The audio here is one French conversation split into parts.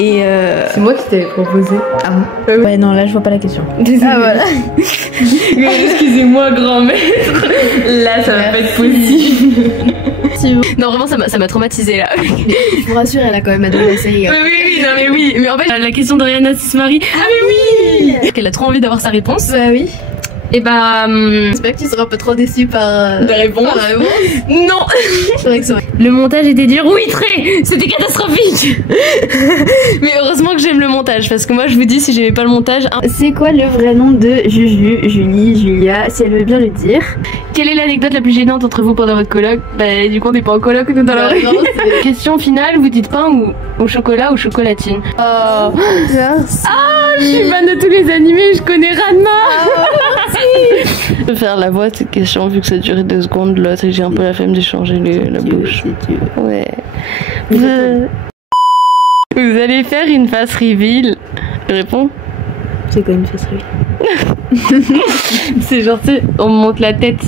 Et c'est moi qui t'avais proposé. Ah bon? Ouais, non, là je vois pas la question. Désolée. Ah voilà. Excusez-moi, grand-maître. Là, ça va pas être possible. Non, vraiment, ça m'a traumatisée là. Je vous rassure, elle a quand même adoré la série. Oui, non mais oui. Mais en fait, la question d'Oriana si se marie. Ah mais oui. Qu'elle a trop envie d'avoir sa réponse. Bah oui. Et bah... J'espère que tu seras un peu trop déçue par la réponse. Non. C'est vrai que c'est vrai. Le montage était dur. Oui, très. C'était catastrophique. Mais heureusement que j'aime le montage. Parce que moi, je vous dis, si j'aimais pas le montage... C'est quoi le vrai nom de Juju, Julie, Julia, si elle veut bien le dire? Quelle est l'anecdote la plus gênante entre vous pendant votre colloque? Bah, du coup, on n'est pas en colloque tout à l'heure. Question finale, vous dites pain ou chocolat ou chocolatine? Ah, je suis fan de tous les animés, je connais Ranma. Je peux faire la voix de cette question vu que ça durait 2 secondes l'autre et j'ai un peu la flemme d'échanger la bouche. Ouais. Vous allez faire une face reveal. Je réponds. c'est quoi une face reveal? C'est genre, tu sais, on me monte la tête.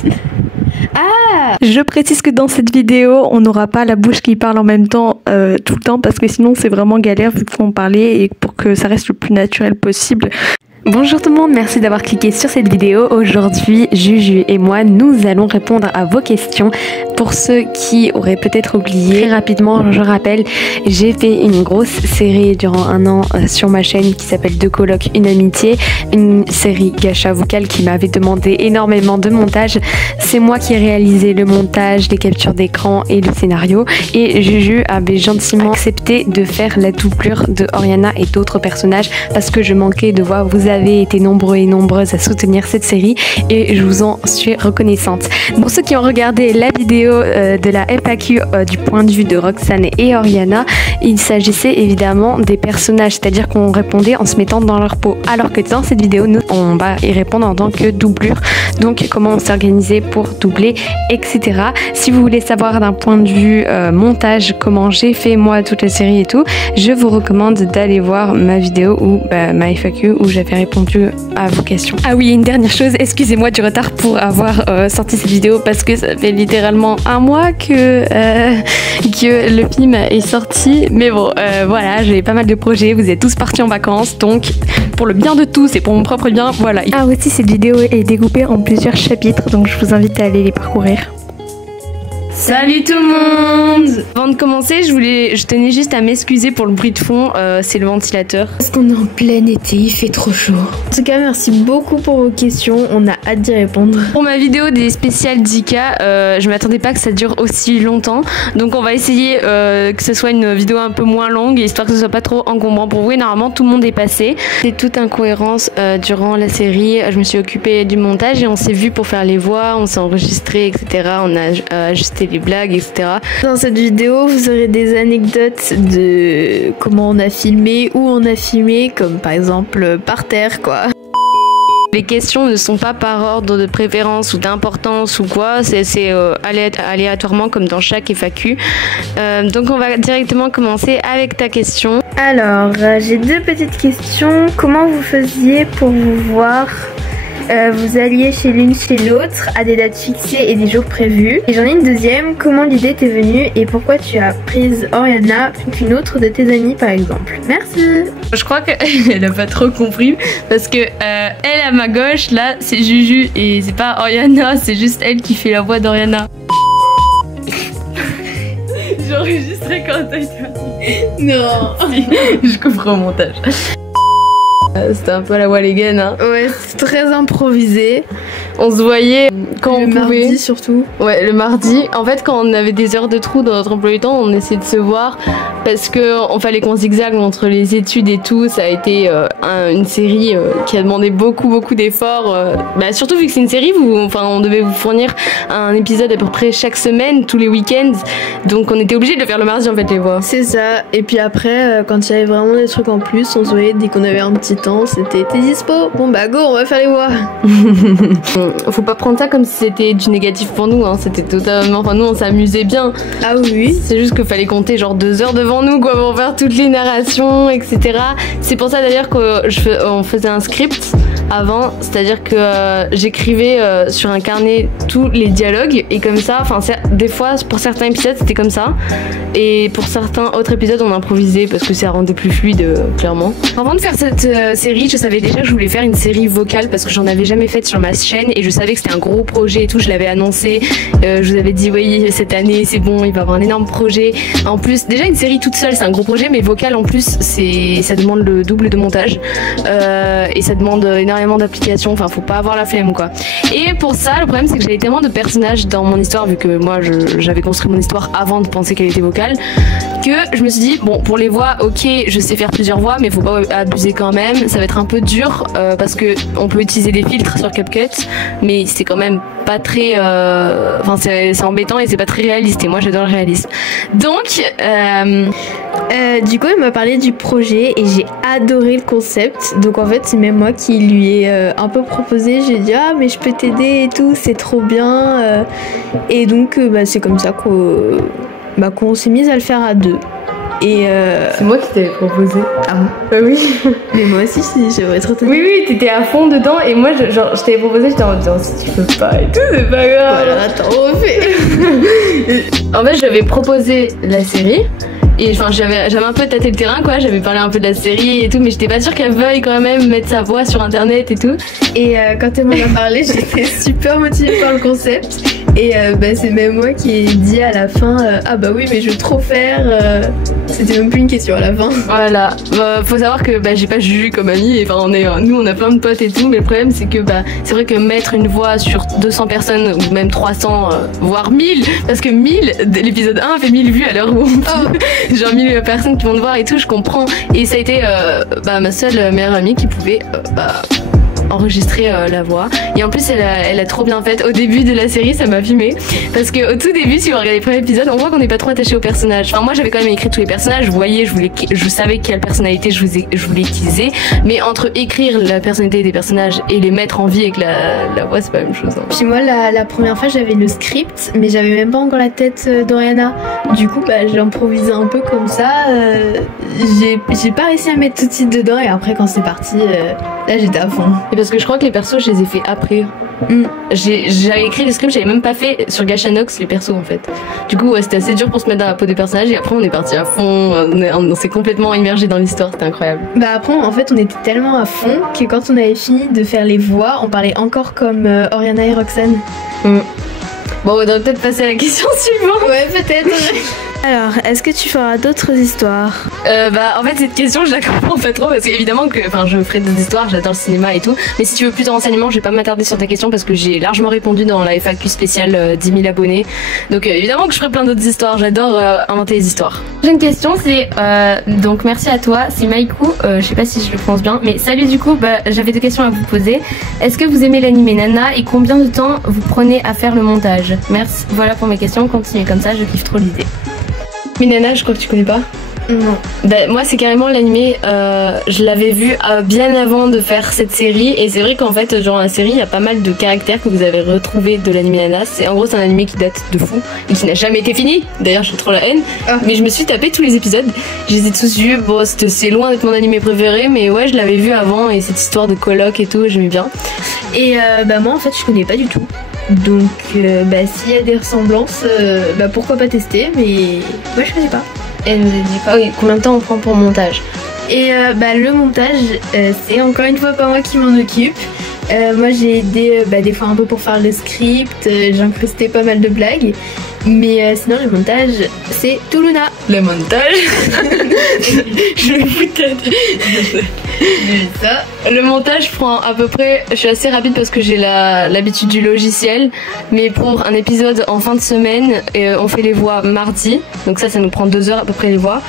Je précise que dans cette vidéo, on n'aura pas la bouche qui parle en même temps tout le temps parce que sinon c'est vraiment galère vu qu'on parlait et pour que ça reste le plus naturel possible. Bonjour tout le monde, merci d'avoir cliqué sur cette vidéo. Aujourd'hui, Juju et moi, nous allons répondre à vos questions. Pour ceux qui auraient peut-être oublié, très rapidement, je rappelle, j'ai fait une grosse série durant 1 an sur ma chaîne qui s'appelle Deux colocs, une amitié. Une série gacha vocal qui m'avait demandé énormément de montage. C'est moi qui ai réalisé le montage, les captures d'écran et le scénario. Et Juju avait gentiment accepté de faire la doublure de Oriana et d'autres personnages parce que je manquais de voix. Vous avez été nombreux et nombreuses à soutenir cette série et je vous en suis reconnaissante. Pour ceux qui ont regardé la vidéo de la FAQ du point de vue de Roxane et Oriana, il s'agissait évidemment des personnages, c'est-à-dire qu'on répondait en se mettant dans leur peau, alors que dans cette vidéo, nous, on va y répondre en tant que doublure, donc comment on s'est organisé pour doubler, etc. Si vous voulez savoir d'un point de vue montage comment j'ai fait moi toute la série et tout, je vous recommande d'aller voir ma vidéo ou ma FAQ où j'avais répondu à vos questions. Ah oui, une dernière chose, excusez-moi du retard pour avoir sorti cette vidéo parce que ça fait littéralement 1 mois que le film est sorti, mais bon voilà, j'ai pas mal de projets, vous êtes tous partis en vacances, donc pour le bien de tous et pour mon propre bien, voilà. Ah aussi, cette vidéo est découpée en plusieurs chapitres, donc je vous invite à aller les parcourir. Salut tout le monde! Avant de commencer, je tenais juste à m'excuser pour le bruit de fond, c'est le ventilateur. Parce qu'on est en plein été, il fait trop chaud. En tout cas, merci beaucoup pour vos questions, on a hâte d'y répondre. Pour ma vidéo des spéciales Dika, je m'attendais pas que ça dure aussi longtemps, donc on va essayer que ce soit une vidéo un peu moins longue, histoire que ce soit pas trop encombrant pour vous. Et normalement, tout le monde est passé. C'est toute incohérence durant la série, je me suis occupée du montage et on s'est vu pour faire les voix, on s'est enregistré, etc. On a ajusté les blagues, etc. Dans cette vidéo, vous aurez des anecdotes de comment on a filmé, où on a filmé, comme par exemple par terre, quoi. Les questions ne sont pas par ordre de préférence ou d'importance ou quoi, c'est aléatoirement comme dans chaque FAQ. Donc on va directement commencer avec ta question. Alors, j'ai 2 petites questions. Comment vous faisiez pour vous voir? Vous alliez chez l'une chez l'autre à des dates fixées et des jours prévus. Et j'en ai une deuxième, comment l'idée t'est venue et pourquoi tu as prise Oriana plutôt qu'une autre de tes amies par exemple? Merci. Je crois qu'elle a pas trop compris parce que elle à ma gauche là c'est Juju et c'est pas Oriana, c'est juste elle qui fait la voix d'Oriana. J'ai enregistré quand t'as été. Non. Je couperai au montage. C'était un peu à la Walligan, hein. Ouais, c'est très improvisé. On se voyait quand on pouvait. Le mardi surtout. Ouais, le mardi. En fait, quand on avait des heures de trou dans notre emploi du temps, on essayait de se voir parce que on fallait qu'on zigzague entre les études et tout. Ça a été une série qui a demandé beaucoup d'efforts. Surtout vu que c'est une série, on devait vous fournir un épisode à peu près chaque semaine, tous les week-ends. Donc on était obligé de le faire le mardi en fait les voix. C'est ça. Et puis après, quand il y avait vraiment des trucs en plus, on se voyait dès qu'on avait un petit temps. C'était t'es dispo? Bon bah go, on va faire les voix. Faut pas prendre ça comme si c'était du négatif pour nous, hein. C'était totalement. Enfin, nous on s'amusait bien. Ah oui. C'est juste qu'il fallait compter genre 2 heures devant nous quoi pour faire toutes les narrations, etc. C'est pour ça d'ailleurs qu'on faisait un script avant, c'est-à-dire que j'écrivais sur un carnet tous les dialogues et comme ça, enfin des fois pour certains épisodes c'était comme ça et pour certains autres épisodes on improvisait parce que ça rendait plus fluide clairement. Avant de faire cette série, je savais déjà que je voulais faire une série vocale parce que j'en avais jamais faite sur ma chaîne et je savais que c'était un gros projet et tout, je l'avais annoncé, je vous avais dit oui cette année c'est bon, il va y avoir un énorme projet. En plus déjà une série toute seule c'est un gros projet mais vocal en plus ça demande le double de montage et ça demande énormément d'applications, enfin faut pas avoir la flemme quoi. Et pour ça le problème c'est que j'avais tellement de personnages dans mon histoire vu que moi j'avais construit mon histoire avant de penser qu'elle était vocale que je me suis dit bon pour les voix ok je sais faire plusieurs voix mais faut pas abuser quand même, ça va être un peu dur parce que on peut utiliser des filtres sur CapCut mais c'est quand même pas très enfin c'est embêtant et c'est pas très réaliste et moi j'adore le réalisme donc du coup elle m'a parlé du projet et j'ai adoré le concept, donc en fait c'est même moi qui lui ai un peu proposé, j'ai dit ah mais je peux t'aider et tout, c'est trop bien et donc c'est comme ça qu'on s'est mis à le faire à deux. Et c'est moi qui t'avais proposé. Ah bon? Oui. Mais moi aussi j'aimerais trop t'aider. Oui t'étais à fond dedans et moi je t'avais proposé, j'étais en disant si tu peux pas et tout c'est pas grave. Voilà attends on refait. En fait j'avais proposé la série. Et enfin j'avais un peu tâté le terrain quoi, j'avais parlé un peu de la série et tout mais j'étais pas sûre qu'elle veuille quand même mettre sa voix sur internet et tout. Et quand elle m'en a parlé j'étais super motivée par le concept et c'est même moi qui ai dit à la fin ah bah oui mais je veux trop faire, c'était même plus une question à la fin. Voilà, faut savoir que j'ai pas Juju comme amie, enfin nous on a plein de potes et tout mais le problème c'est que c'est vrai que mettre une voix sur 200 personnes ou même 300 voire 1000 parce que 1000 l'épisode 1 fait 1000 vues à l'heure où on genre 1000 personnes qui vont te voir et tout, je comprends. Et ça a été ma seule meilleure amie qui pouvait enregistrer la voix. Et en plus elle a trop bien fait. Au début de la série ça m'a filmé parce que au tout début si vous regardez les premiers épisodes on voit qu'on n'est pas trop attaché aux personnages. Enfin moi j'avais quand même écrit tous les personnages, vous voyez je savais quelle personnalité je voulais utiliser mais entre écrire la personnalité des personnages et les mettre en vie avec la voix c'est pas la même chose hein. Puis moi la première fois j'avais le script mais j'avais même pas encore la tête d'Oriana, du coup j'ai improvisé un peu comme ça, j'ai pas réussi à mettre tout de suite dedans et après quand c'est parti là j'étais à fond. Et parce que je crois que les persos je les ai fait après. J'avais écrit le script, j'avais même pas fait sur Gashanox les persos en fait. Du coup c'était assez dur pour se mettre dans la peau des personnages et après on est parti à fond, on s'est complètement immergé dans l'histoire, c'était incroyable. Après en fait on était tellement à fond que quand on avait fini de faire les voix on parlait encore comme Oriana et Roxane. Bon on devrait peut-être passer à la question suivante. Ouais peut-être. Alors, est-ce que tu feras d'autres histoires? En fait cette question je la comprends pas trop parce qu'évidemment que je ferai des histoires, j'adore le cinéma et tout mais si tu veux plus de renseignements je vais pas m'attarder sur ta question parce que j'ai largement répondu dans la FAQ spéciale 10 000 abonnés donc évidemment que je ferai plein d'autres histoires, j'adore inventer les histoires. J'ai une question, c'est donc merci à toi, c'est Maïkou, je sais pas si je le prononce bien mais salut du coup j'avais des questions à vous poser. Est-ce que vous aimez l'anime Nana et combien de temps vous prenez à faire le montage? Merci, voilà pour mes questions, continuez comme ça, je kiffe trop l'idée. Nana, je crois que tu connais pas. Non. Moi c'est carrément l'animé, je l'avais vu bien avant de faire cette série et c'est vrai qu'en fait dans la série il y a pas mal de caractères que vous avez retrouvés de l'animé Nana. En gros c'est un animé qui date de fou et qui n'a jamais été fini, d'ailleurs j'ai trop la haine mais je me suis tapé tous les épisodes, je les ai tous vus, bon c'est loin d'être mon animé préféré mais ouais je l'avais vu avant et cette histoire de coloc et tout j'aimais bien. Et moi en fait je connais pas du tout. Donc s'il y a des ressemblances, pourquoi pas tester, mais moi je connais pas. Elle nous a dit pas combien de temps on prend pour le montage. Et le montage, c'est encore une fois pas moi qui m'en occupe. Moi j'ai aidé des fois un peu pour faire le script, j'ai incrusté pas mal de blagues. Mais sinon le montage c'est tout Luna. Le montage je me foutais ça. Le montage prend à peu près, je suis assez rapide parce que j'ai l'habitude du logiciel, mais pour un épisode en fin de semaine on fait les voix mardi, donc ça nous prend 2 heures à peu près les voix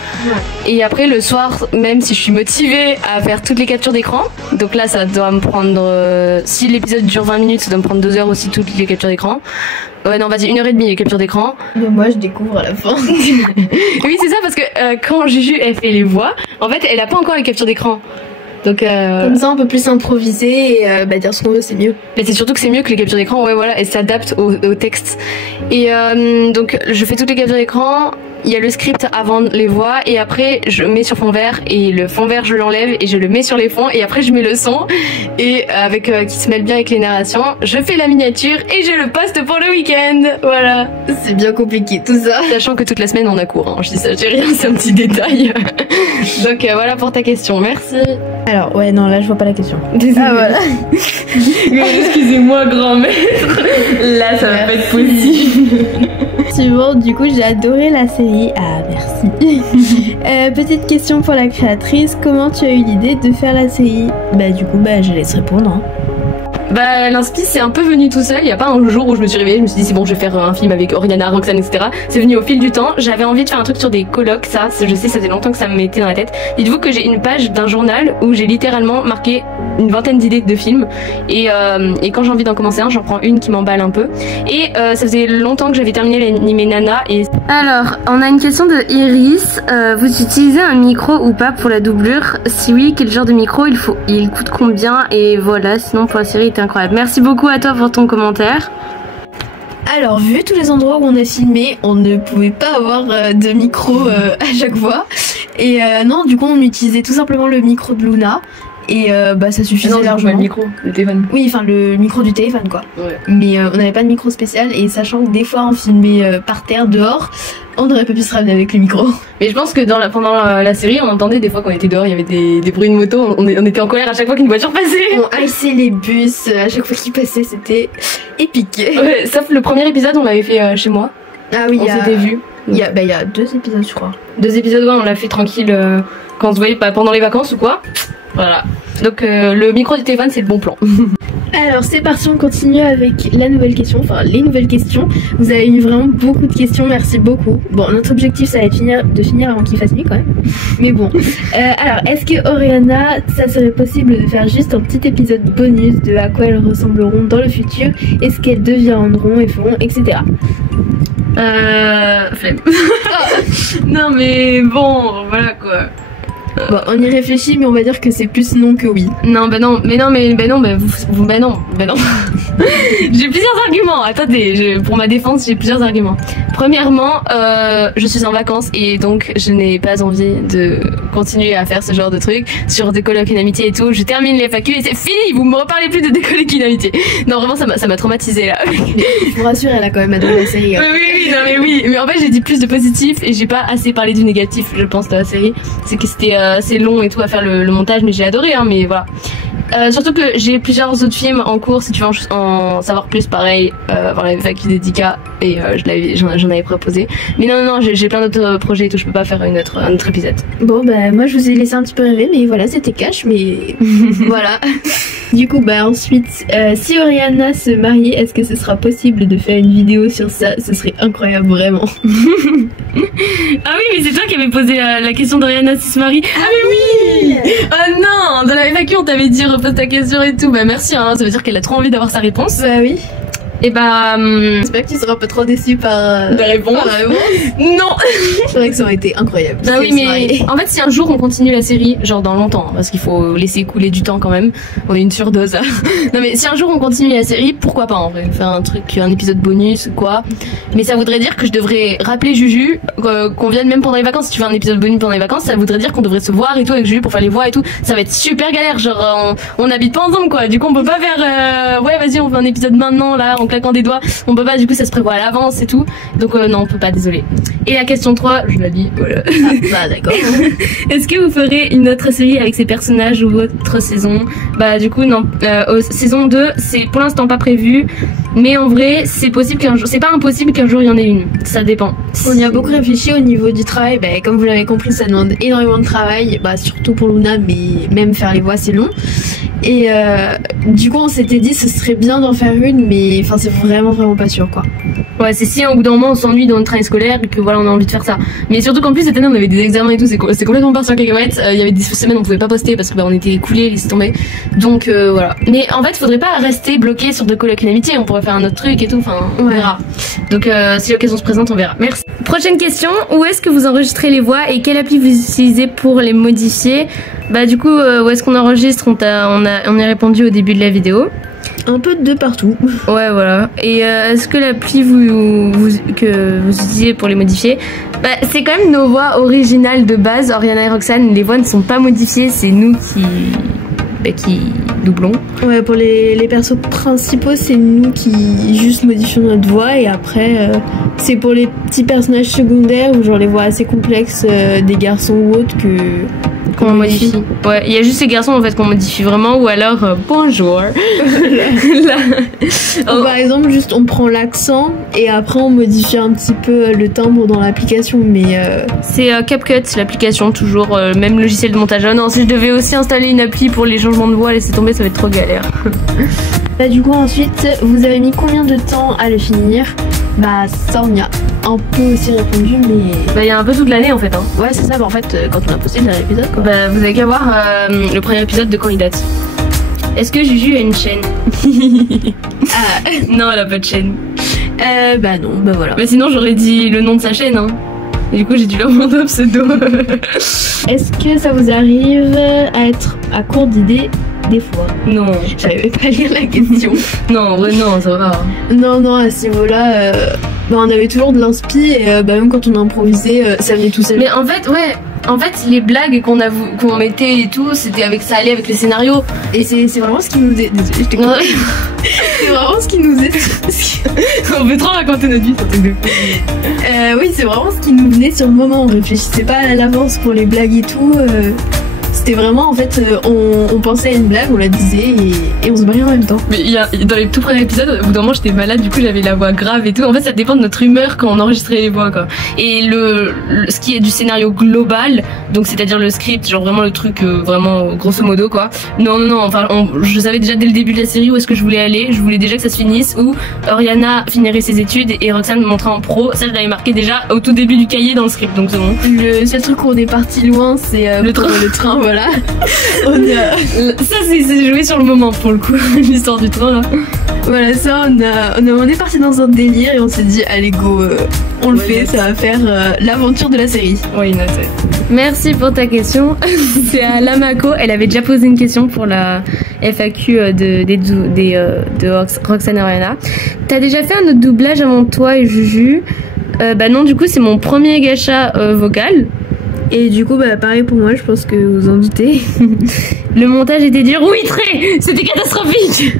et après le soir même si je suis motivée à faire toutes les captures d'écran, donc là ça doit me prendre si l'épisode dure 20 minutes ça doit me prendre 2 heures aussi toutes les captures d'écran. Ouais non vas-y 1h30 les captures d'écran. Mais moi je découvre à la fin. Oui c'est ça parce que quand Juju elle fait les voix, en fait elle a pas encore les captures d'écran. Donc comme ça on peut plus improviser et dire ce qu'on veut c'est mieux. Mais c'est surtout que c'est mieux que les captures d'écran, ouais voilà, et s'adapte au texte. Et donc je fais toutes les captures d'écran il y a le script avant les voix et après je mets sur fond vert et le fond vert je l'enlève et je le mets sur les fonds et après je mets le son et avec qui se mêle bien avec les narrations, je fais la miniature et je le poste pour le week-end. Voilà. C'est bien compliqué tout ça. Sachant que toute la semaine on a cours, hein. Je dis ça, j'ai rien, c'est un petit détail. Donc voilà pour ta question, merci. Alors ouais non là je vois pas la question. Désolée. Ah voilà. Excusez-moi grand maître, là ça va pas être possible. Suivant, du coup j'ai adoré la série. Ah merci. Petite question pour la créatrice, comment tu as eu l'idée de faire la série? Bah du coup je laisse répondre. Hein. Bah l'inspi c'est un peu venu tout seul, il y a pas un jour où je me suis réveillée, je me suis dit c'est bon je vais faire un film avec Oriana, Roxane etc. C'est venu au fil du temps, j'avais envie de faire un truc sur des colocs, ça je sais ça faisait longtemps que ça me mettait dans la tête. Dites-vous que j'ai une page d'un journal où j'ai littéralement marqué une vingtaine d'idées de films et quand j'ai envie d'en commencer un j'en prends une qui m'emballe un peu et ça faisait longtemps que j'avais terminé l'animé Nana et... Alors on a une question de Iris, vous utilisez un micro ou pas pour la doublure? Si oui, quel genre de micro il coûte combien? Et voilà, sinon pour la série était incroyable. Merci beaucoup à toi pour ton commentaire. Alors vu tous les endroits où on a filmé, on ne pouvait pas avoir de micro à chaque fois et non du coup on utilisait tout simplement le micro de Luna. Et ça suffisait largement. Le micro, le téléphone. Oui, enfin le micro du téléphone quoi. Ouais. Mais on n'avait pas de micro spécial et sachant que des fois on filmait par terre dehors, on aurait pas pu se ramener avec le micro. Mais je pense que pendant la série, on entendait des fois quand on était dehors, il y avait des bruits de moto, on était en colère à chaque fois qu'une voiture passait. On haïssait les bus, à chaque fois qu'ils passaient, c'était épique. Ouais, sauf le premier épisode, on l'avait fait chez moi. Ah oui, on s'était vu. Il y a 2 épisodes je crois. 2 épisodes, ouais, on l'a fait tranquille quand on se voyait pas pendant les vacances ou quoi. Voilà. Donc le micro du téléphone c'est le bon plan. Alors c'est parti, on continue avec la nouvelle question, enfin les nouvelles questions. Vous avez eu vraiment beaucoup de questions, merci beaucoup. Bon, notre objectif ça va être de finir avant qu'il fasse nuit quand même. Mais bon. Alors, est-ce que Oriana, ça serait possible de faire juste un petit épisode bonus de à quoi elles ressembleront dans le futur? Est-ce qu'elles deviendront et feront, etc. Flemme. Non mais bon, voilà quoi. Bon, on y réfléchit, mais on va dire que c'est plus non que oui. Non, bah non. J'ai plusieurs arguments. Attendez, pour ma défense, j'ai plusieurs arguments. Premièrement, je suis en vacances et donc je n'ai pas envie de continuer à faire ce genre de trucs sur des colocs une amitié et tout. Je termine les FAQ et c'est fini. Vous me reparlez plus de des colocs une amitié. Non, vraiment, ça m'a traumatisée là. Je vous rassure, elle a quand même adoré la série. Hein. Oui. Mais en fait, j'ai dit plus de positif et j'ai pas assez parlé du négatif, je pense, de la série. C'est que c'était assez long et tout à faire le montage, mais j'ai adoré, hein, mais voilà. Surtout que j'ai plusieurs autres films en cours, si tu veux en savoir plus, pareil, voir la FAQ dédicat et j'en avais proposé. Mais non, j'ai plein d'autres projets et tout, je peux pas faire un autre épisode. Bon, bah moi je vous ai laissé un petit peu rêver, mais voilà, c'était cash, mais voilà. Du coup, ensuite, si Oriana se marie, est-ce que ce sera possible de faire une vidéo sur ça? Ce serait incroyable, vraiment. Ah oui, mais c'est toi qui avais posé la question d'Oriana si se marie. Ah mais oui. Oh non, dans la FAQ on t'avait dit repose ta question et tout. Bah merci, hein, ça veut dire qu'elle a trop envie d'avoir sa réponse. Bah oui. Et j'espère que tu seras un peu trop déçue par la réponse. Non. C'est vrai que ça aurait été incroyable. Ah oui, mais en fait, si un jour on continue la série, genre dans longtemps, parce qu'il faut laisser couler du temps quand même, on a une surdose. Non mais si un jour on continue la série, pourquoi pas en vrai, faire un épisode bonus ou quoi. Mais ça voudrait dire que je devrais rappeler Juju, qu'on vienne même pendant les vacances. Si tu fais un épisode bonus pendant les vacances, ça voudrait dire qu'on devrait se voir et tout avec Juju pour faire les voix et tout. Ça va être super galère, genre on habite pas ensemble quoi. Du coup on peut pas faire ouais vas-y on fait un épisode maintenant là en claquant des doigts, on peut pas, du coup ça se prévoit à l'avance et tout, donc non on peut pas, désolé. Et la question 3, je la dis, voilà. Ah d'accord. Est-ce que vous ferez une autre série avec ces personnages ou autre saison? Bah du coup non, saison 2 c'est pour l'instant pas prévu, mais en vrai c'est possible qu'un jour, c'est pas impossible qu'un jour il y en ait une, ça dépend. On y a beaucoup réfléchi au niveau du travail, comme vous l'avez compris ça demande énormément de travail, surtout pour Luna, mais même faire les voix c'est long. Et du coup on s'était dit ce serait bien d'en faire une, mais enfin c'est vraiment pas sûr quoi. Ouais, c'est si au bout d'un moment on s'ennuie dans le travail scolaire et que voilà on a envie de faire ça. Mais surtout qu'en plus cette année on avait des examens et tout, c'est complètement parti en cacahuète. Il y avait des semaines on pouvait pas poster parce que on était coulés, laissés tomber. Donc voilà. Mais en fait faudrait pas rester bloqué sur deux colocs une amitié, on pourrait faire un autre truc et tout, enfin on verra. Donc si l'occasion se présente on verra. Merci. Prochaine question, où est-ce que vous enregistrez les voix et quelle appli vous utilisez pour les modifier? Bah du coup, où est-ce qu'on enregistre? On y a répondu au début de la vidéo. Un peu de partout. Ouais, voilà. Et est-ce que l'appli que vous utilisez pour les modifier? Bah c'est quand même nos voix originales de base, Oriana et Roxane. Les voix ne sont pas modifiées, c'est nous qui doublons. Ouais, pour les persos principaux, c'est nous qui juste modifions notre voix et après c'est pour les petits personnages secondaires ou genre les voix assez complexes des garçons ou autres qu'on modifie. Ouais, il y a juste ces garçons en fait qu'on modifie vraiment ou alors bonjour. Par exemple, juste on prend l'accent et après on modifie un petit peu le timbre dans l'application, mais c'est CapCut, l'application toujours, même logiciel de montage. Ah non, si je devais aussi installer une appli pour les changements de voix, laissez tomber, ça va être trop galère. Bah du coup ensuite, vous avez mis combien de temps à le finir? Bah ça on y a un peu aussi répondu, mais... Bah il y a un peu toute l'année en fait hein. Ouais c'est ça, bah en fait quand on a posté le dernier épisode quoi. Bah vous avez qu'à voir le premier épisode de quand il date. Est-ce que Juju a une chaîne? Non, elle a pas de chaîne. Bah non, bah voilà. Bah sinon j'aurais dit le nom de sa chaîne hein. Et du coup j'ai dû leur demander un pseudo. Est-ce que ça vous arrive à être à court d'idées des fois? Non. J'arrivais pas à lire la question. Non, en vrai non, ça va. Non, à ce niveau-là, bah on avait toujours de l'inspi et bah même quand on improvisait, ça venait tout seul. Mais en fait, ouais. En fait, les blagues qu'on mettait et tout, c'était ça allait avec le scénario. Et c'est vraiment ce qui nous est... Désolée, je t'ai coupé. C'est vraiment ce qui nous est... On peut trop raconter notre vie, surtout de oui, c'est vraiment ce qui nous venait sur le moment. On réfléchissait pas à l'avance pour les blagues et tout. C'était vraiment, en fait, on pensait à une blague, on la disait et on se barrait en même temps. Mais dans les tout premiers épisodes, au bout d'un moment j'étais malade, du coup j'avais la voix grave et tout. En fait, ça dépend de notre humeur quand on enregistrait les voix, quoi. Et ce qui est du scénario global, donc c'est-à-dire le script, genre vraiment le truc, vraiment grosso modo, quoi. Non, enfin, je savais déjà dès le début de la série où est-ce que je voulais aller. Je voulais déjà que ça se finisse, où Oriana finirait ses études et Roxane me montrait en pro. Ça, je l'avais marqué déjà au tout début du cahier dans le script, donc c'est bon. Le seul truc où on est parti loin, c'est le train, voilà. Ça c'est joué sur le moment pour le coup, l'histoire du train là. Voilà, ça on est parti dans un délire et on s'est dit allez go, on le fait, ça va faire l'aventure de la série. Oui, noté. Merci pour ta question. C'est à Lamako, elle avait déjà posé une question pour la FAQ de Roxane et Oriana. T'as déjà fait un autre doublage avant toi et Juju? Bah non, du coup c'est mon premier gacha vocal. Et du coup, bah pareil pour moi, je pense que vous en doutez. Le montage était dur, oui très, c'était catastrophique.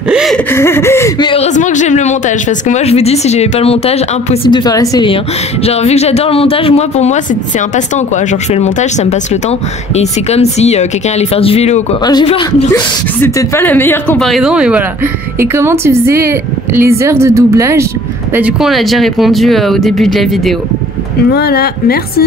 Mais heureusement que j'aime le montage, parce que moi je vous dis, si j'aimais pas le montage, impossible de faire la série hein. Genre vu que j'adore le montage, pour moi c'est un passe-temps quoi. Genre je fais le montage, ça me passe le temps. Et c'est comme si quelqu'un allait faire du vélo quoi. Enfin, je sais pas, c'est peut-être pas la meilleure comparaison, mais voilà. Et comment tu faisais les heures de doublage? Bah du coup on a déjà répondu au début de la vidéo. Voilà, merci.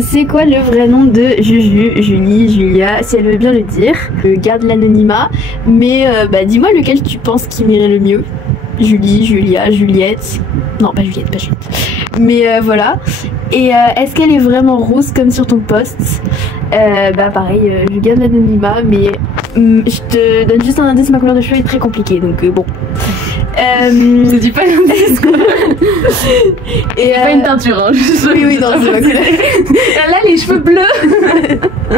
C'est quoi le vrai nom de Juju, Julie, Julia, si elle veut bien le dire? Garde l'anonymat, mais bah dis-moi lequel tu penses qui m'irait le mieux. Julie, Julia, Juliette. Non, pas Juliette, pas Juliette. Mais voilà. Et est-ce qu'elle est vraiment rose comme sur ton post? Bah pareil, je garde l'anonymat, mais je te donne juste un indice, ma couleur de cheveux est très compliquée, donc bon. Je dis pas l'indice quoi. Et pas une teinture hein. Oui, non, c'est ma couleur. Elle a les cheveux bleus. Oh,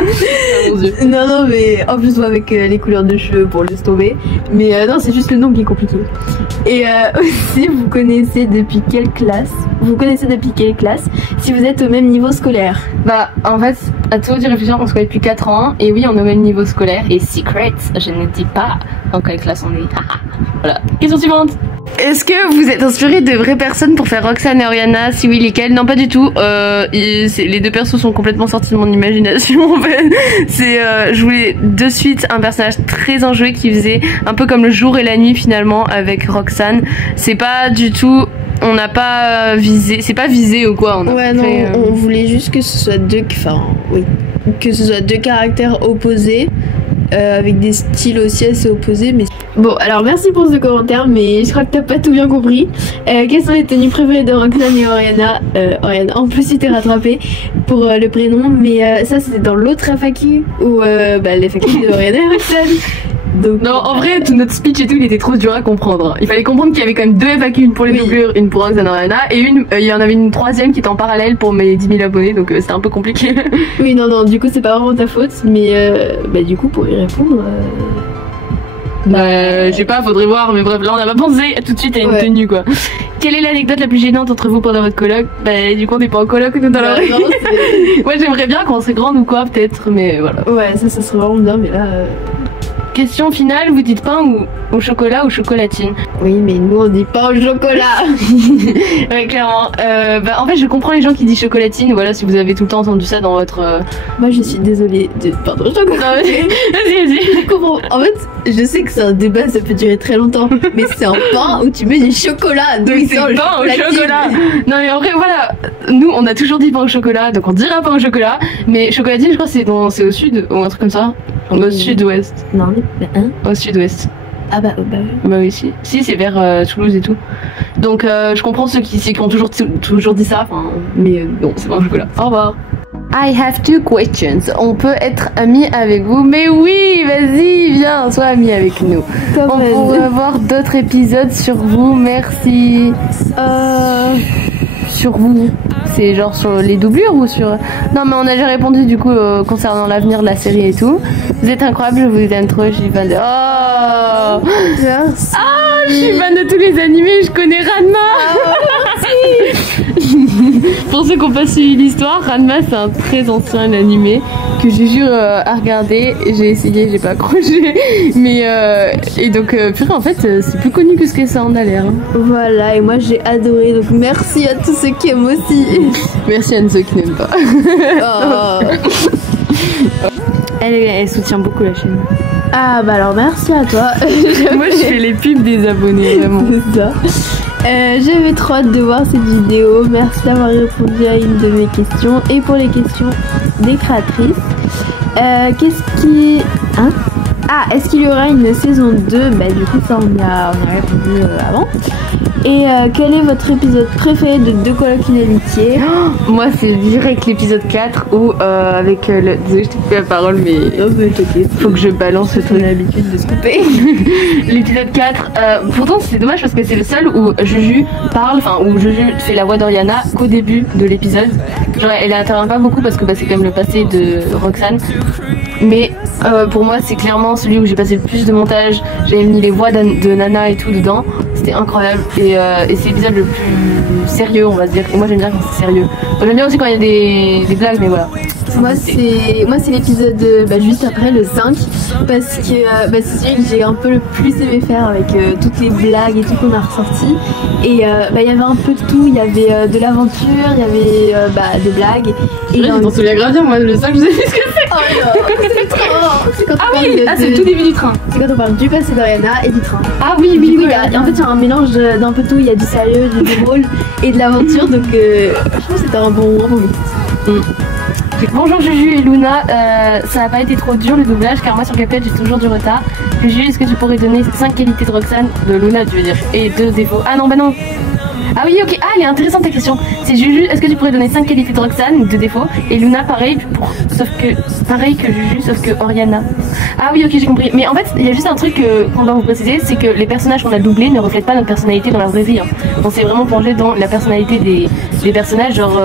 mon Dieu. Non, mais en plus, avec les couleurs de cheveux, pour laisse tomber. Mais non, c'est juste le nom qui est compliqué. Et aussi, vous connaissez depuis quelle classe? Si vous êtes au même niveau scolaire? Bah, en fait, à tout dire réfléchir, on se connaît depuis 4 ans. Et oui, on est au même niveau scolaire. Et secret, je ne dis pas dans quelle classe on est. Voilà. Question suivante. Est-ce que vous êtes inspiré de vraies personnes pour faire Roxane et Oriana? Si oui, lesquelles? Non, pas du tout. Les deux persos sont complètement sortis de mon imagination. En fait, je voulais de suite un personnage très enjoué qui faisait un peu comme le jour et la nuit finalement avec Roxane. C'est pas du tout. On n'a pas visé. C'est pas visé ou quoi. On voulait juste que ce soit que ce soit deux caractères opposés. Avec des styles aussi assez opposés, mais... Bon, alors merci pour ce commentaire, mais je crois que t'as pas tout bien compris. Quelles sont les tenues préférées de Roxane et Oriana? Oriana, en plus, il t'est rattrapé pour le prénom, mais ça, c'était dans l'autre FAQ, ou l'FAQ de Oriana et Roxane. Donc, non, en vrai, tout notre speech et tout, il était trop dur à comprendre. Il fallait comprendre qu'il y avait quand même 2 FAQ, une pour les doublures, une pour Roxane Oriana, et il y en avait une 3e qui était en parallèle pour mes 10 000 abonnés, donc c'était un peu compliqué. Oui, non, du coup, c'est pas vraiment ta faute, mais du coup, pour y répondre. Je sais pas, faudrait voir, mais bref, là on a pas pensé tout de suite à une tenue quoi. Quelle est l'anecdote la plus gênante entre vous pendant votre colloque? Du coup on n'est pas en colloque nous dans la rue. Ouais, j'aimerais bien quand on serait grande ou quoi peut-être, mais voilà. Ouais, ça serait vraiment bien, mais là. Question finale, vous dites pain ou au chocolat ou chocolatine? Oui, mais nous on dit pain au chocolat. Ouais, clairement. En fait, je comprends les gens qui disent chocolatine. Voilà, si vous avez tout le temps entendu ça dans votre. Moi, je suis désolée de pardon, chocolat. Vas-y. Je comprends. En fait, je sais que c'est un débat, ça peut durer très longtemps, mais c'est un pain où tu mets du chocolat. Donc c'est pain au chocolat. Non, mais en vrai, voilà. Nous, on a toujours dit pain au chocolat, donc on dira pain au chocolat. Mais chocolatine, je crois que c'est au sud ou un truc comme ça. Au sud-ouest. Non, mais au sud-ouest. Ah bah oui. Bah oui, si c'est vers Toulouse et tout. Donc je comprends ceux qui ont toujours dit ça, mais non, c'est pas un chocolat. Au revoir. I have 2 questions. On peut être amis avec vous, mais oui, vas-y, viens, sois ami avec nous. On pourrait avoir d'autres épisodes sur vous, merci. Sur vous, c'est genre sur les doublures ou sur... Non mais on a déjà répondu du coup concernant l'avenir de la série et tout. Vous êtes incroyable, je vous aime trop, je suis fan de... Oh, je suis fan de tous les animés, je connais Ranma. Pour ceux qui n'ont pas suivi l'histoire, Ranma c'est un très ancien animé que j'ai jure à regarder. J'ai essayé, j'ai pas accroché. Mais et donc purée, en fait c'est plus connu que ce que ça en a l'air. Voilà, et moi j'ai adoré, donc merci à tous ceux qui aiment aussi. Merci à ceux qui n'aiment pas. Elle soutient beaucoup la chaîne. Ah bah alors merci à toi. Moi je fais les pubs des abonnés vraiment. C'est ça. J'avais trop hâte de voir cette vidéo. Merci d'avoir répondu à une de mes questions et pour les questions des créatrices. Est-ce qu'il y aura une saison 2? Du coup ça on y a répondu avant. Et quel est votre épisode préféré de Deux colocs une amitié? Moi c'est direct l'épisode 4 où avec le... Désolée je t'ai coupé la parole mais... Non mais t'inquiète. Faut que je balance ton habitude de se couper. L'épisode 4, pourtant c'est dommage parce que c'est le seul où Juju parle, où Juju fait la voix d'Oriana qu'au début de l'épisode. Genre elle intervient pas beaucoup parce que c'est quand même le passé de Roxane. Mais pour moi c'est clairement celui où j'ai passé le plus de montage. J'avais mis les voix de Nana et tout dedans. C'était incroyable et c'est l'épisode le plus sérieux on va dire. Et moi j'aime bien quand c'est sérieux. J'aime bien aussi quand il y a des blagues mais voilà. Moi c'est l'épisode juste après le 5 parce que c'est celui que j'ai un peu le plus aimé faire avec toutes les blagues et tout qu'on a ressorti et il y avait un peu de tout, il y avait de l'aventure, il y avait des blagues et je m'en souviens grave bien moi le 5 je sais ce que c'est. C'est le train. C'est le tout début du train. C'est quand on parle du passé d'Oriana et du train. Ah oui en fait il y a un mélange d'un peu tout, il y a du sérieux, du drôle et de l'aventure donc je trouve que c'était un bon mix. Bonjour Juju et Luna, ça n'a pas été trop dur le doublage car moi sur Cuphead j'ai toujours du retard. Juju, est-ce que tu pourrais donner 5 qualités de Roxane, de Luna tu veux dire, et 2 défauts? Ah non, non. Ah oui, ok, elle est intéressante ta question. C'est Juju, est-ce que tu pourrais donner 5 qualités de Roxane, 2 défauts? Et Luna pareil, pareil que Juju, sauf que Oriana. Ah oui, ok, j'ai compris. Mais en fait, il y a juste un truc qu'on doit vous préciser, c'est que les personnages qu'on a doublés ne reflètent pas notre personnalité dans la vraie vie. On s'est vraiment plongé dans la personnalité des personnages. Genre,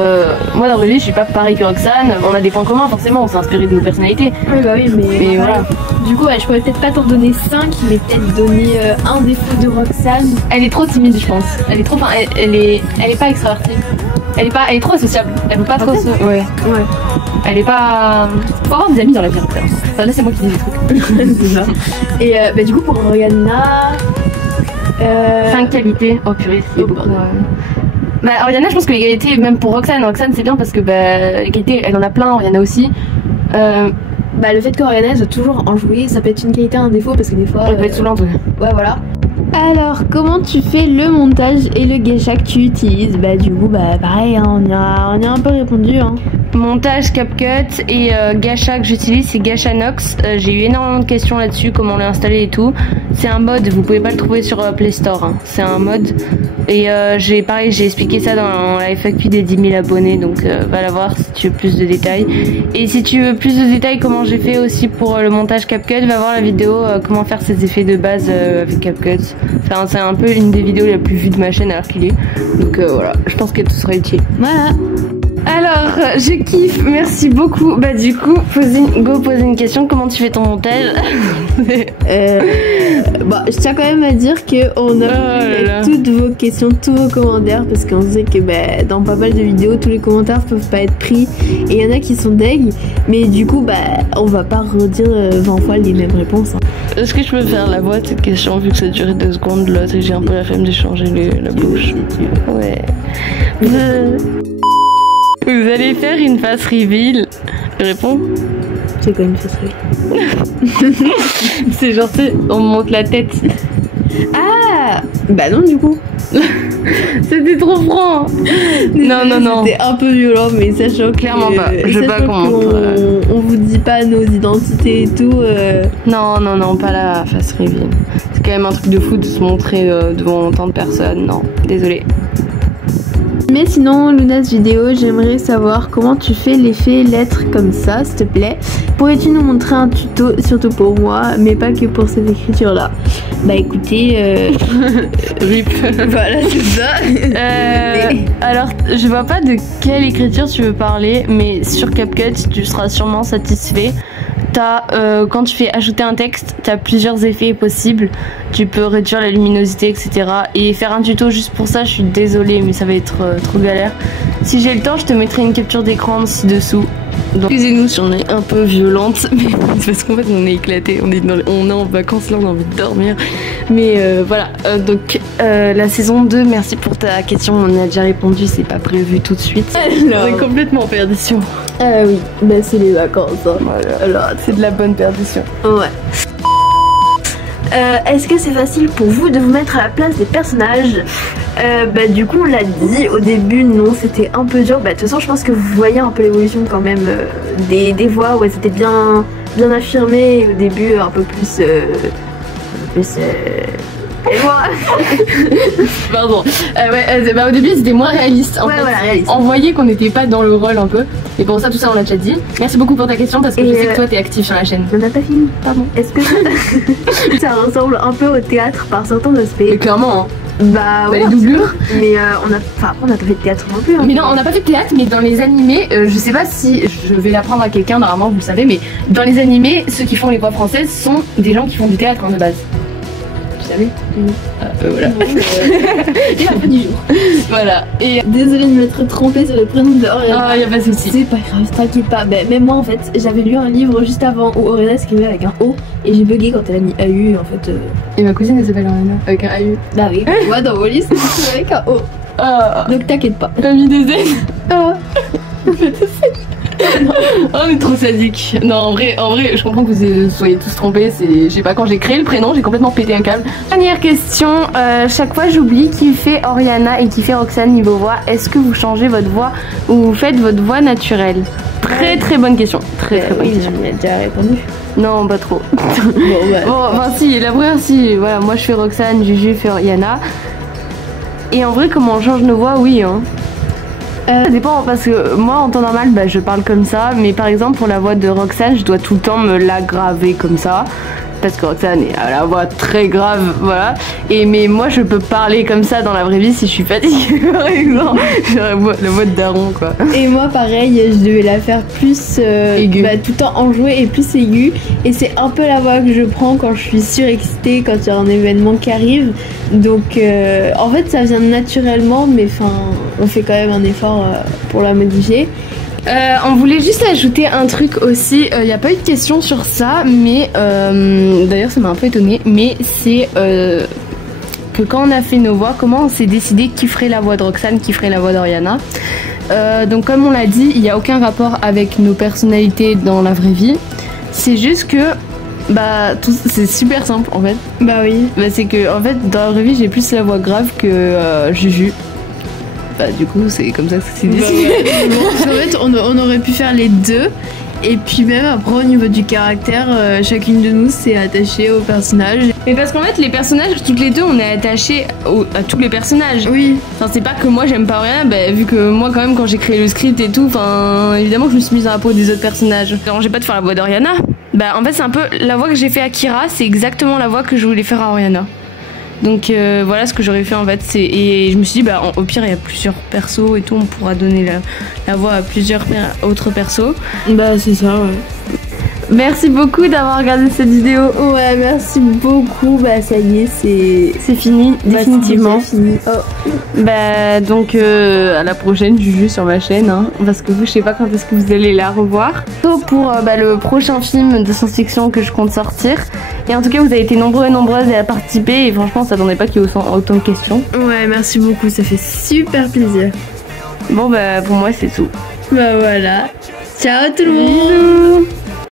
moi dans la vraie vie, je suis pas pareil que Roxane. On a des points communs, forcément, on s'est inspiré de nos personnalités. Oui, mais voilà. Du coup, je pourrais peut-être pas t'en donner 5, mais peut-être donner un défaut de Roxane. Elle est trop timide, je pense. Elle est trop. Elle est pas extravertie. Elle est trop associable. Elle veut pas trop se. Ouais. Elle est pas. Faut avoir des amis dans la vie. Enfin, là, c'est moi qui dis des trucs. C'est ça. Et du coup, pour Oriana. 5 qualités. Oh purée, c'est beaucoup. Oriana, je pense que les qualités, même pour Roxane, c'est bien parce que les qualités, elle en a plein. Oriana aussi. Le fait qu'Oriana soit toujours enjouée, ça peut être une qualité, un défaut parce que des fois. Elle peut être saoulante. Ouais, voilà. Alors, comment tu fais le montage et le geisha que tu utilises? Du coup, pareil, on y a un peu répondu. Montage CapCut et Gacha que j'utilise, c'est Gacha Nox. J'ai eu énormément de questions là-dessus, comment l'installer et tout. C'est un mode, vous pouvez pas le trouver sur Play Store, hein. C'est un mode. Et j'ai expliqué ça dans la FAQ des 10 000 abonnés, donc va la voir si tu veux plus de détails. Et si tu veux plus de détails comment j'ai fait aussi pour le montage CapCut, va voir la vidéo comment faire ces effets de base avec CapCut. Enfin, c'est un peu une des vidéos les plus vues de ma chaîne alors qu'il est. Donc voilà, je pense qu'elle te sera utile. Voilà. Alors, je kiffe, merci beaucoup. Bah du coup, poser une question, comment tu fais ton montage? Bah, je tiens quand même à dire qu'on a toutes vos questions, tous vos commentaires, parce qu'on sait que bah, dans pas mal de vidéos, tous les commentaires peuvent pas être pris, et il y en a qui sont deg, mais du coup, bah, on va pas redire 20 fois les mêmes réponses. Hein. Est-ce que je peux faire la voix de cette question, vu que ça durait 2 secondes, là, j'ai un peu la flemme de changer la bouche. Ouais. Vous allez faire une face reveal. Réponds. C'est quoi une face reveal? C'est genre, on monte la tête. Ah bah non, du coup. C'était trop franc. Non. C'était un peu violent, mais sachant que... Clairement pas. Je veux pas qu'on on vous dit pas nos identités et tout. Non, pas la face reveal. C'est quand même un truc de fou de se montrer devant tant de personnes. Non, désolé. Mais sinon, Luna's vidéo, j'aimerais savoir comment tu fais l'effet lettre comme ça, s'il te plaît. Pourrais-tu nous montrer un tuto, surtout pour moi, mais pas que pour cette écriture-là? Bah écoutez, RIP. Voilà, c'est ça. Alors, je vois pas de quelle écriture tu veux parler, mais sur CapCut, tu seras sûrement satisfait. Quand tu fais ajouter un texte, tu as plusieurs effets possibles. Tu peux réduire la luminosité, etc. Et faire un tuto juste pour ça, je suis désolée, mais ça va être trop galère. Si j'ai le temps, je te mettrai une capture d'écran ci-dessous. Excusez-nous si on est un peu violente, mais c'est parce qu'en fait on est éclaté, on est en vacances là, on a envie de dormir. Mais voilà, donc la saison 2, merci pour ta question, on a déjà répondu, c'est pas prévu tout de suite. On est complètement en perdition. Oui, bah c'est les vacances. Hein. Voilà. Alors, c'est de la bonne perdition. Ouais. Est-ce que c'est facile pour vous de vous mettre à la place des personnages? Bah du coup on l'a dit au début, non, c'était un peu dur. Bah de toute façon je pense que vous voyez un peu l'évolution quand même des voix où elles étaient bien affirmées, et au début un peu plus et moi Pardon. Au début c'était moins réaliste. En fait, voilà, réaliste. On voyait qu'on n'était pas dans le rôle un peu. Et pour ça, tout ça on l'a déjà dit. Merci beaucoup pour ta question parce que je sais que toi t'es active sur la chaîne. On n'a pas fini, pardon. Est-ce que ça ressemble un peu au théâtre par certains aspects? Mais clairement, hein. Bah ouais, les doublures. Mais on n'a pas fait de théâtre non plus. Hein. Mais non, on n'a pas fait de théâtre, mais dans les animés, je sais pas si je vais l'apprendre à quelqu'un, normalement vous le savez, mais dans les animés, ceux qui font les voix françaises sont des gens qui font du théâtre de base. Tu savais? Voilà. Et un peu du jour. Voilà. Et désolée de m'être trompée sur le prénom de Oriana. Ah, y a pas de souci. C'est pas grave, t'inquiète pas. Ben, même moi en fait, j'avais lu un livre juste avant où Oriana s'écrivait avec un O et j'ai bugué quand elle a mis AU en fait. Et ma cousine elle s'appelle Oriana avec un AU. Bah oui, moi dans vos listes c'est avec un O. Donc t'inquiète pas. T'as mis des Z. On est trop sadique. Non, en vrai, je comprends que vous soyez tous trompés. Je sais pas, quand j'ai créé le prénom, j'ai complètement pété un câble. Dernière question. Chaque fois, j'oublie qui fait Oriana et qui fait Roxane niveau voix. Est-ce que vous changez votre voix ou vous faites votre voix naturelle? Très bonne question. Très bonne question. Il a déjà répondu. Non, pas trop. Bon, si, la première, si. Voilà, moi je fais Roxane, Juju fait Oriana. Et en vrai, comment on change nos voix? Oui, hein. Ça dépend parce que moi en temps normal je parle comme ça, mais par exemple pour la voix de Roxane je dois tout le temps me l'aggraver comme ça parce que Roxane a la voix très grave, voilà. Mais moi je peux parler comme ça dans la vraie vie si je suis fatiguée par exemple. J'ai la voix de daron quoi. Et moi pareil, je devais la faire plus aiguë, tout le temps enjouée et plus aiguë. Et c'est un peu la voix que je prends quand je suis surexcitée, quand il y a un événement qui arrive. Donc en fait ça vient naturellement, mais on fait quand même un effort pour la modifier. On voulait juste ajouter un truc aussi, il n'y a pas eu de question sur ça, mais d'ailleurs ça m'a un peu étonnée, mais c'est que quand on a fait nos voix, comment on s'est décidé qui ferait la voix de Roxane, qui ferait la voix d'Oriana. Donc comme on l'a dit, il n'y a aucun rapport avec nos personnalités dans la vraie vie, c'est juste que c'est super simple en fait. Bah oui. C'est que en fait dans la vraie vie j'ai plus la voix grave que Juju. bah du coup c'est comme ça que ça s'est décidé. Parce qu'en fait on aurait pu faire les deux. Et puis même après au niveau du caractère, chacune de nous s'est attachée au personnage. Mais parce qu'en fait les personnages, toutes les deux on est attachés à tous les personnages. Oui. Enfin c'est pas que moi j'aime pas Oriana, bah, vu que moi quand même quand j'ai créé le script et tout, enfin évidemment je me suis mise dans la peau des autres personnages. Ça dérangeait pas de faire la voix d'Oriana. Bah en fait c'est un peu la voix que j'ai fait à Kira, c'est exactement la voix que je voulais faire à Oriana. Donc voilà ce que j'aurais fait en fait. Et je me suis dit bah au pire il y a plusieurs persos et tout, on pourra donner la voix à plusieurs autres persos. Bah c'est ça ouais. Merci beaucoup d'avoir regardé cette vidéo. Ouais merci beaucoup, bah ça y est C'est fini, définitivement. C'est fini. Oh. Bah donc à la prochaine Juju sur ma chaîne hein, parce que vous je sais pas quand est-ce que vous allez la revoir. Pour le prochain film de science-fiction que je compte sortir. Et en tout cas vous avez été nombreux et nombreuses à participer et franchement ça attendait pas qu'il y ait autant de questions. Ouais merci beaucoup, ça fait super plaisir. Bon bah pour moi c'est tout. Bah voilà. Ciao tout le monde. Bisous.